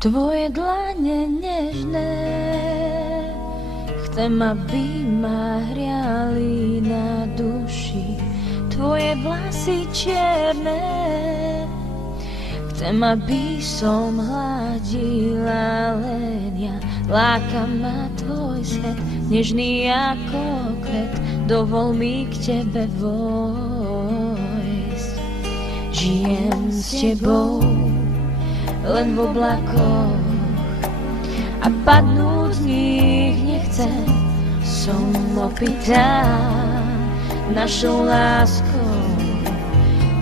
Tvoje dlane nežné, chcem, aby ma hriali na duši. Tvoje vlasy čierne, chcem, aby som hladila len ja. Láka ma tvoj svet, nežný ako kvet, dovol mi k tebe vojsť. Žijem s tebou len v oblakoch a padnúť z nich nechcem. Som opitá našou láskou,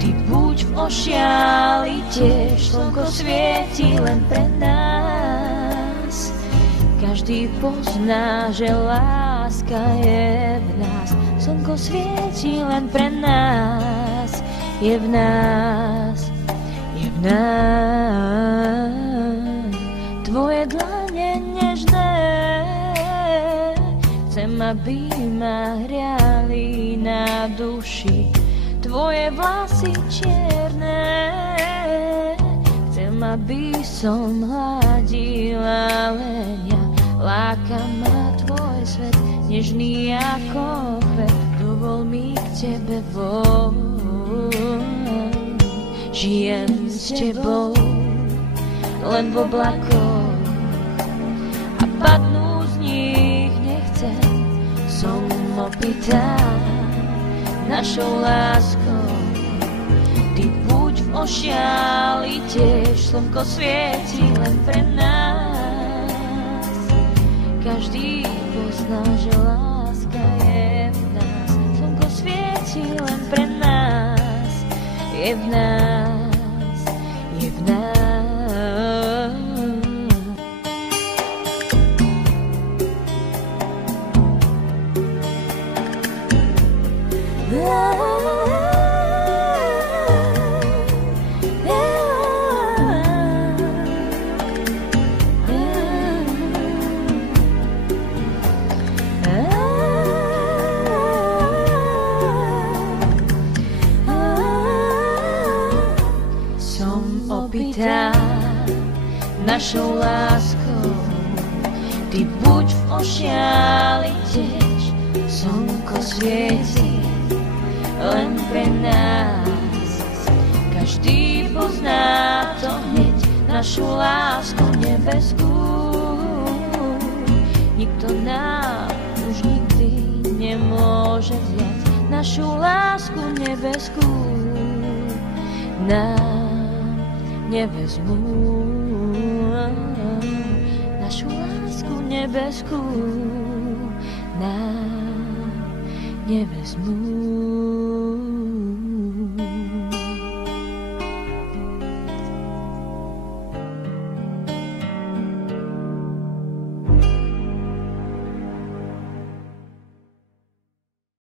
ty buď v ošiali tiež. Slnko svieti len pre nás, každý pozná, že láska je v nás. Slnko svieti len pre nás, je v nás, je v nás. Tvoje dlane nežné, chcem, aby ma hriali na duši. Tvoje vlasy čierne, chcem, aby som hladila len ja. Láka ma tvoj svet, nežný ako kvet, dovol mi k tebe vojsť. Žijem s tebou len v oblakoch a padnú z nich nechcem. Som opitá našou láskou, ty buď v ošiali tiež. Slnko svieti len pre nás, každý pozná, že láska je v nás. Slnko svieti len pre nás, je v nás, je v nás. Opitá našou láskou, ty buď v ošiali tiež. Slnko svieti len pre nás, každý pozná to hneď, našu lásku nebeskú. Nikto nám už nikdy nemôže vziať našu lásku nebeskú. Nevezmú našu lásku nebeskú, nám nevezmú.